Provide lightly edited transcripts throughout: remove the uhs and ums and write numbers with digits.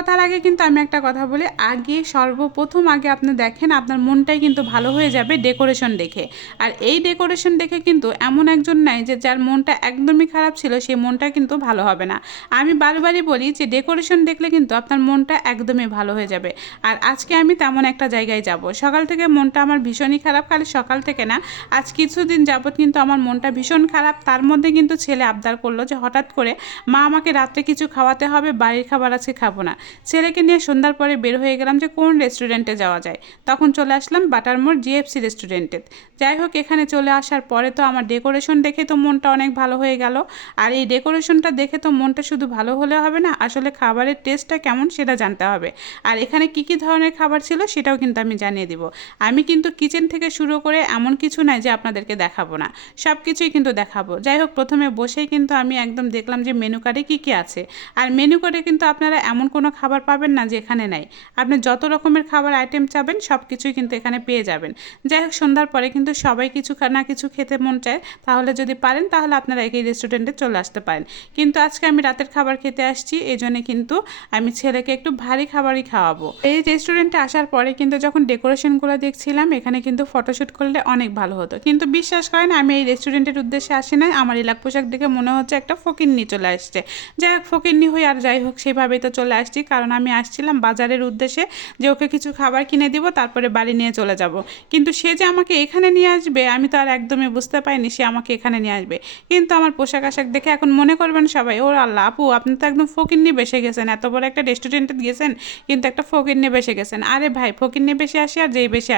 কথার আগে কিন্তু আমি একটা কথা বলি, আগে সর্বপ্রথম আগে আপনি দেখেন আপনার মনটাই কিন্তু ভালো হয়ে যাবে ডেকোরেশন দেখে। আর এই ডেকোরেশন দেখে কিন্তু এমন একজন নাই যে যার মনটা একদমই খারাপ ছিল সেই মনটা কিন্তু ভালো হবে না। আমি বারবারই বলি যে ডেকোরেশন দেখলে কিন্তু আপনার মনটা একদমই ভালো হয়ে যাবে। আর আজকে আমি তেমন একটা জায়গায় যাব। সকাল থেকে মনটা আমার ভীষণই খারাপ, খালি সকাল থেকে না, আজ কিছুদিন যাবৎ কিন্তু আমার মনটা ভীষণ খারাপ। তার মধ্যে কিন্তু ছেলে আবদার করলো যে হঠাৎ করে মা আমাকে রাত্রে কিছু খাওয়াতে হবে, বাড়ির খাবার আজকে খাবো না। ছেলেকে নিয়ে সন্ধ্যার পরে বের হয়ে গেলাম যে কোন রেস্টুরেন্টে যাওয়া যায়। তখন চলে আসলাম বাটারমোড় জিএফসি রেস্টুরেন্টে। যাই হোক, এখানে চলে আসার পরে তো আমার ডেকোরেশন দেখে তো মনটা অনেক ভালো হয়ে গেল। আর এই ডেকোরেশনটা দেখে তো মনটা শুধু ভালো হলে হবে না, আসলে খাবারের টেস্টটা কেমন সেটা জানতে হবে। আর এখানে কি কি ধরনের খাবার ছিল সেটাও কিন্তু আমি জানিয়ে দিব। আমি কিন্তু কিচেন থেকে শুরু করে এমন কিছু নাই যে আপনাদেরকে দেখাবো না, সব কিছুই কিন্তু দেখাবো। যাই হোক, প্রথমে বসেই কিন্তু আমি একদম দেখলাম যে মেনু কার্ডে কী কী আছে। আর মেনু কার্ডে কিন্তু আপনারা এমন কোনো খাবার পাবেন না যে এখানে নাই। আপনি যত রকমের খাবার আইটেম চাবেন সব কিছুই কিন্তু এখানে পেয়ে যাবেন। যাই হোক, সন্ধ্যার পরে কিন্তু সবাই কিছু না কিছু খেতে মন চায়, তাহলে যদি পারেন তাহলে আপনারা এই রেস্টুরেন্টে চলে আসতে পারেন। কিন্তু আজকে আমি রাতের খাবার খেতে আসছি, এই জন্যে কিন্তু আমি ছেলেকে একটু ভারী খাবারই খাওয়াবো। এই রেস্টুরেন্টে আসার পরে কিন্তু যখন ডেকোরেশনগুলো দেখছিলাম, এখানে কিন্তু ফটোশ্যুট করলে অনেক ভালো হতো। কিন্তু বিশ্বাস করেন আমি এই রেস্টুরেন্টের উদ্দেশ্যে আসি না, আমার এলাক পোশাক দেখে মনে হচ্ছে একটা ফকিন্নি চলে আসছে। যাই হোক, ফকিন্নি হই আর যাই হোক, সেভাবেই তো চলে আসছি, কারণ আমি আসছিলাম বাজারের উদ্দেশ্যে যে ওকে কিছু খাবার কিনে দিব, তারপরে বাড়ি নিয়ে চলে যাব। কিন্তু সে যে আমাকে এখানে নিয়ে আসবে আমি তো আর একদমই বুঝতে পারিনি সে আমাকে এখানে নিয়ে আসবে। কিন্তু আমার পোশাক আশাক দেখে এখন মনে করবেন সবাই, ওর আল্লাহ আপু আপনি তো একদম ফকিন্নি বেসে গেছেন, এত বড় একটা রেস্টুরেন্টে গেছেন কিন্তু একটা ফকিন্নি বেসে গেছেন। আরে ভাই, ফকিন্নি বেশি আসি আর যেই বেশি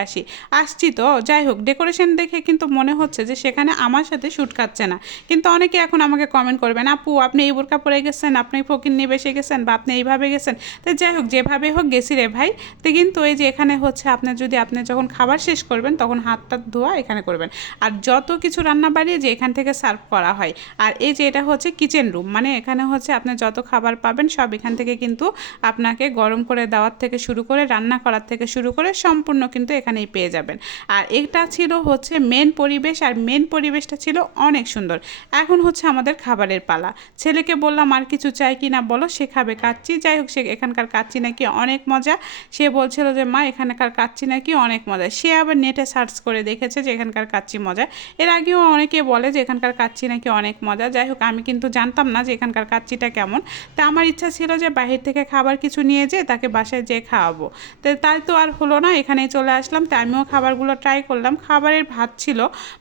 আসছি তো। যাই হোক, ডেকোরেশন দেখে কিন্তু মনে হচ্ছে যে সেখানে আমার সাথে শ্যুট খাচ্ছে না। কিন্তু অনেকে এখন আমাকে কমেন্ট করবেন, আপু আপনি এই বোরকা পরে গেছেন, আপনি ফকিন্নি বেসে গেছেন, বা আপনি এইভাবে গেছেন। তো যাই হোক, যেভাবে হোক গেছি রে ভাই। তো কিন্তু এই যে এখানে হচ্ছে আপনার যদি আপনি যখন খাবার শেষ করবেন তখন হাতটা ধোয়া এখানে করবেন। আর যত কিছু রান্না বাড়িয়ে যে এখান থেকে সার্ভ করা হয়। আর এই যে এটা হচ্ছে কিচেন রুম, মানে এখানে হচ্ছে আপনি যত খাবার পাবেন সব এখান থেকে কিন্তু আপনাকে গরম করে দেওয়ার থেকে শুরু করে রান্না করার থেকে শুরু করে সম্পূর্ণ কিন্তু এখানেই পেয়ে যাবেন। আর এটা ছিল হচ্ছে মেন পরিবেশ, আর মেন পরিবেশটা ছিল অনেক সুন্দর। এখন হচ্ছে আমাদের খাবারের পালা। ছেলেকে বললাম আর কিছু চাই কি না বলো, সে খাবে কাচ্চি। যাই হোক, সে এখানকার কাচ্চি নাকি অনেক মজা। সে বলছিল যে মা এখানকার কাচ্চি নাকি অনেক মজা। সে আবার নেটে সার্চ করে দেখেছে যে এখানকার কাচ্চি মজা। এর আগেও অনেকে বলে যে এখানকার কাচ্চি নাকি অনেক মজা। যাই হোক, আমি কিন্তু জানতাম না যে এখানকার কাচ্চিটা কেমন। তা আমার ইচ্ছা ছিল যে বাহির থেকে খাবার কিছু নিয়ে যেয়ে তাকে বাসায় যেয়ে খাওয়াবো। তো তাই তো আর হলো না, এখানেই চলে আসলাম। তো আমিও খাবারগুলো ট্রাই করলাম। খাবারের ভাত ছিল,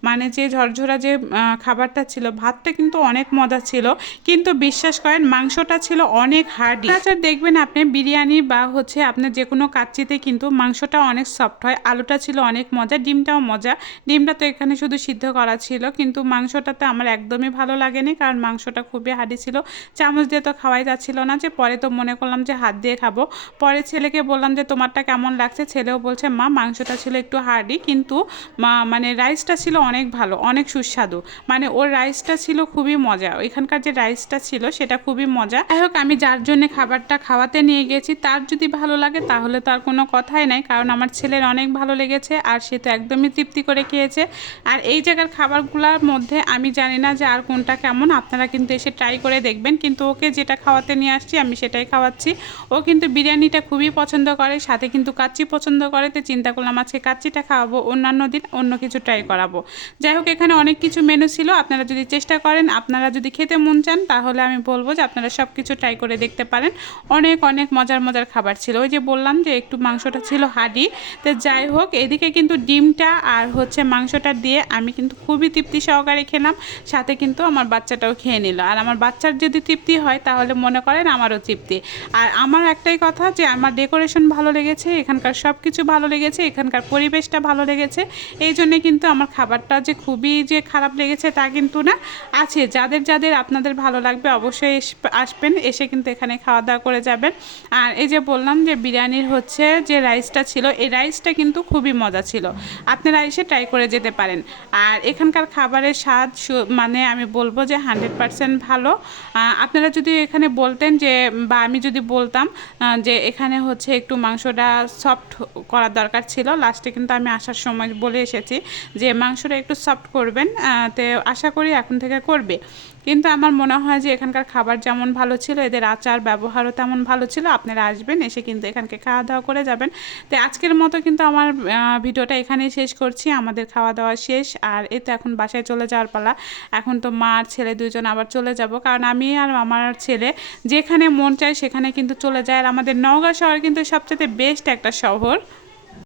মানে যে ঝরঝরা যে খাবারটা ছিল, ভাতটা কিন্তু অনেক মজা ছিল। কিন্তু বিশ্বাস করেন মাংসটা ছিল অনেক হার্ডি। তাছাড়া দেখবেন আপনি বিরিয়ানি বা হচ্ছে আপনার যে কোনো কাচ্চিতে কিন্তু মাংসটা অনেক সফট হয়। আলুটা ছিল অনেক মজা, ডিমটাও মজা। ডিমটা তো এখানে শুধু সিদ্ধ করা ছিল, কিন্তু মাংসটাতে আমার একদমই ভালো লাগেনি, কারণ মাংসটা খুবই হার্ডি ছিল। চামচ দিয়ে তো খাওয়াই যাচ্ছিল না, যে পরে তো মনে করলাম যে হাত দিয়ে খাবো। পরে ছেলেকে বললাম যে তোমারটা কেমন লাগছে। ছেলেও বলছে মা মাংসটা ছিল একটু হার্ডি, কিন্তু মানে রাইসটা ছিল অনেক ভালো, অনেক সুস্বাদু। মানে ওর রাইসটা ছিল খুবই মজা, এখানকার যে রাইসটা ছিল সেটা খুবই মজা। যাই হোক, আমি যার জন্য খাবারটা খাওয়াতে নিয়ে গেছি তার যদি ভালো লাগে তাহলে তার কোনো কথাই নাই, কারণ আমার ছেলের অনেক ভালো লেগেছে আর সে তো একদমই তৃপ্তি করে খেয়েছে। আর এই জায়গার খাবারগুলোর মধ্যে আমি জানি না যে আর কোনটা কেমন, আপনারা কিন্তু এসে ট্রাই করে দেখবেন। কিন্তু ওকে যেটা খাওয়াতে নিয়ে আসছি আমি সেটাই খাওয়াচ্ছি। ও কিন্তু বিরিয়ানিটা খুবই পছন্দ করে, সাথে কিন্তু কাচ্চি পছন্দ করে। তো চিন্তা করলাম আজকে কাচ্চিটা খাওয়াবো, অন্যান্য দিন অন্য কিছু ট্রাই করাবো। যাই হোক, এখানে অনেক কিছু মেনু ছিল। আপনারা যদি চেষ্টা করেন, আপনারা যদি খেতে মন চান, তাহলে আমি বলবো যে আপনারা সব কিছু ট্রাই করে দেখতে পারেন। অনেক অনেক মজার মজার খাবার ছিল। ওই যে বললাম যে একটু মাংসটা ছিল হাডি। তো যাই হোক, এদিকে কিন্তু ডিমটা আর হচ্ছে মাংসটা দিয়ে আমি কিন্তু খুবই তৃপ্তি সহকারে খেলাম। সাথে কিন্তু আমার বাচ্চাটাও খেয়ে নিল। আর আমার বাচ্চার যদি তৃপ্তি হয় তাহলে মনে করেন আমারও তৃপ্তি। আর আমার একটাই কথা যে আমার ডেকোরেশন ভালো লেগেছে, এখানকার সব কিছু ভালো লেগেছে, এখানকার পরিবেশটা ভালো লেগেছে। এই জন্যে কিন্তু আমার খাবারটা যে খুবই যে খারাপ লেগেছে তা কিন্তু না। আছে যাদের যাদের আপনাদের ভালো লাগবে অবশ্যই আসবেন, এসে কিন্তু এখানে খাওয়া দাওয়া করে যাবেন। আর এই যে বললাম যে বিরিয়ানির হচ্ছে যে রাইসটা ছিল, এই রাইসটা কিন্তু খুবই মজা ছিল। আপনারা এসে ট্রাই করে যেতে পারেন। আর এখানকার খাবারের স্বাদ মানে আমি বলবো যে 100% ভালো। আপনারা যদি এখানে বলতেন যে, বা আমি যদি বলতাম যে এখানে হচ্ছে একটু মাংসটা সফট করার দরকার ছিল, লাস্টে কিন্তু আমি আসার সময় বলে এসেছি যে মাংসটা একটু সফট করবেন। তো আশা করি এখন থেকে করবে। কিন্তু আমার মনে হয় যে এখানকার খাবার যেমন ভালো ছিল, এদের আচার ব্যবহারও তেমন ভালো ছিল। আপনারা আসবেন, এসে কিন্তু এখানকে খাওয়া দাওয়া করে যাবেন। তো আজকের মতো কিন্তু আমার ভিডিওটা এখানেই শেষ করছি। আমাদের খাওয়া দাওয়া শেষ, আর এই তো এখন বাসায় চলে যাওয়ার পালা। এখন তো মা আর ছেলে দুজন আবার চলে যাব, কারণ আমি আর আমার ছেলে যেখানে মন চায় সেখানে কিন্তু চলে যায়। আর আমাদের নওগাঁ শহর কিন্তু সবচেয়ে বেস্ট একটা শহর।